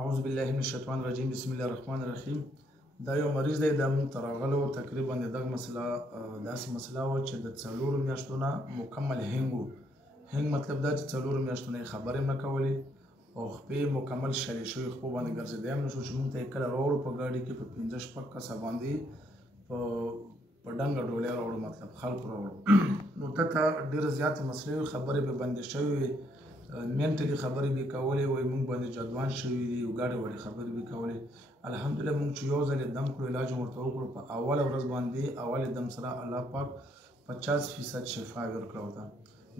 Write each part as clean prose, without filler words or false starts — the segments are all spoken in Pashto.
اعوذ بالله من الشیطان الرجیم بسم الله الرحمن الرحیم. دا یو مریض دی، دا موږ ته راغلی و. تقریبا د دغه مسله داسې مسله وه چې د 4 میاشتو نه مکمل هنګ و. هنګ مطلب دا چې 4 میاشتو نه یې خبرې هم نه کولې او خپې مکمل شلې شوې، خپو باندې ګرځېدی هم نه شو چې موږ ته یې کله راوړو په ګاډي کې په 15-16 کسه باندې په ډنګه ډولۍ راوړو، مطلب خلکو راوړو. نو ته ډېرې زیاتې مسلې وې، خبرې به بندې شوې وې، منټلي خبرې به کولې، وایي موږ باندې جادوان شوي دي، ګاډې واډې خبرې به کولې. الحمدلله موږ چې یو ځل یې دم کړو، علاج مو ورته وکړو، په اوله ورځ باندې اول دم سره الله پاک 50% شفا ورکړه ورته.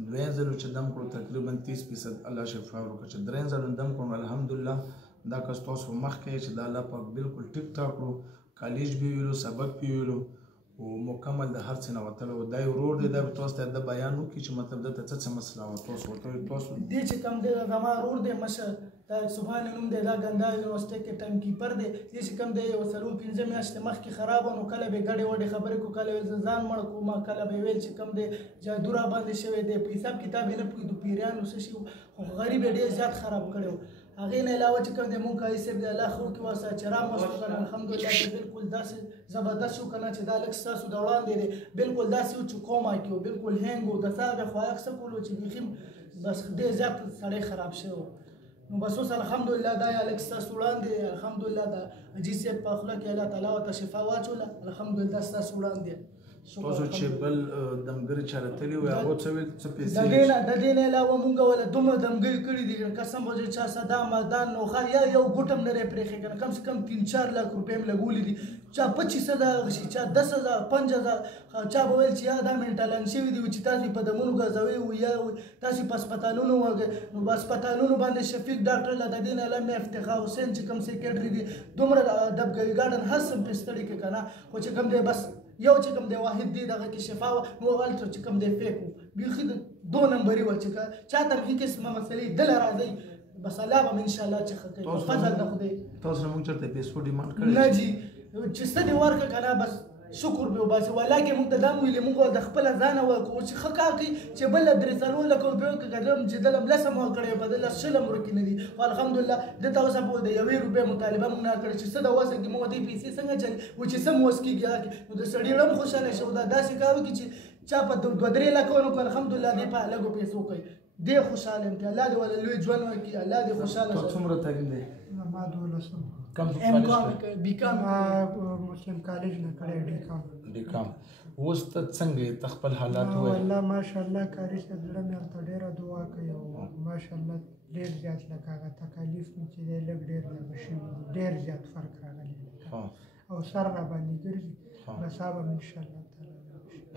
دویم ځل چې دم کړو تقریبا 30% الله شفا ورکړه. چې دریم ځل دم کړو الحمدلله دا کس تاسو مخکې چې د الله پاک بالکل ټیک ټاک کړو، کالج به ویلو، سبق به ویلو او مکمل د هر څه نه وتلو. دا یو ورور دی، دا به تاسو ته د بیان وکړي چې مطلب دلته څه مسله وه. تاسو ورته تاسو دې چې کوم دی زما ورور دی مشر، دا سبحان نوم دی، دا ګندا یونیورسټۍ کې ټایم کیپر دی. دې چې کوم دی یو 4-5 میاشتې مخکې خراب و، نو کله به ګډې وډې خبرې کو، کله ویل زه ځان مړ کوم، کله به ویل چې کوم دی جادو را باندې شوی دی. په حساب کتاب یې نه پوهېدو پیریانو څه شي، خو غریب یې ډېر زیات خراب کړی و. هغې نه علاوه چې کوم دی مونږ کایي صاحب دی الله ښه وکړي ورسره چې رامست وکړه. الحمدلله چې بالکل داسې زبردست شو که نه چې دا لږ ستاسو د وړاندې دی بالکل داسې و چې کوما کې و، بالکل هینګ و، د ساه بیا خوراک څه کولو چې بیخي بس ډېر زیات سړی خراب شوی و. نو بس اوس الحمدلله دا یا لږ ستاسو وړاندې الحمدلله د حاجي صاحب په خوله کې الله تعالی ورته شفا واچوله. الحمدلله ستاسو وړاندې تاسو چې بل دمګري چاره تللي وي هغو څه ویل، څه پیسې؟ د دې نه علاوه مونږ وله دومره دمګري کړي دي، قسم به چې چا صدام دان نوخار یا یو ګوټ هم نه دی پرېښی که نه، کم سے کم 3-4 لاک روپۍ هم لګولي دي. چا 25,000 شي، چا 10,000 5,000، چا به ویل چې یا دا منټالان شوي دي چې تاسو په دمونو ګرځوئ و یا تاسو په هسپتالونو نو په هسپتالونو باندې شفیق ډاکټر له د دې نه علاوه مې افتخار حسین چې کوم سیکرټري دي دومره ډبګوي ګارډن هر څه پرې ستړي کړي که نه، خو چې کوم دی بس یو چې کوم دی واحد دی دغه کې شفا وه. نو هلته چې کوم دی فیک و، بیخي 2 نمبري وه چې چا ته هېڅ قسمه مسلې دله راځئ بس الله به م انشاءالله چې ښه کوي، فضل د خدای. تاسو نه موږ چېرته پیسو ډیمانډ کړی نه جي، چې څه دې ورکړه که نه بس شکر به وباسي. ولاکې موږ ته دا هم ویلې موږ د خپله ځانه ورکړو چې ښه کار کوي چې بله 3-4 لکه روپۍ ورکړه، که دلم چې دلم 10 هم ورکړی په دله 20 هم ورکې نه دي. خو الحمدلله دلته اوسه په د 1 روپۍ مطالبه موږ نه کړې چې څه د وسه کې موږ دې پیسې څنګه چلي و چې څه مو وس کېږي هغه. نو د سړي هم خوشحاله شو، دا داسې کار وکړي چې چا په 2-3 لکه ونکړو الحمدلله دې په لږو پیسو کوي، دې خوشحاله یم. الله دې ولا لوی ژوند ورکړي، الله دې خوشحاله ته څومره تعلیم دی؟ ما 12 کم بیکام مسلم کالج نه کړی ډیکام. اوس ته څنګه یې ته خپل حالات ووایې؟ والله ماشاءالله کاري صاحب زړه مې ورته ډېره دعا کوي او ماشاءالله ډېر زیات لکه هغه تکالیف مې چې دی لږ ډېر لږ شوي دي، ډېر زیات فرق راغلی او سر را باندې ګرځي. بس هغه به انشاءالله تعالی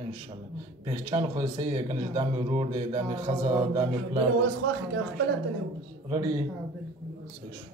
انشاءالله. پہچان خو یې صحیح دی که نه چې دا مې ورور دی، دا مې ښځه، دا مې پلار دی؟ اوس خوښ که خپله تللی و رډي بالکل صحیح شو.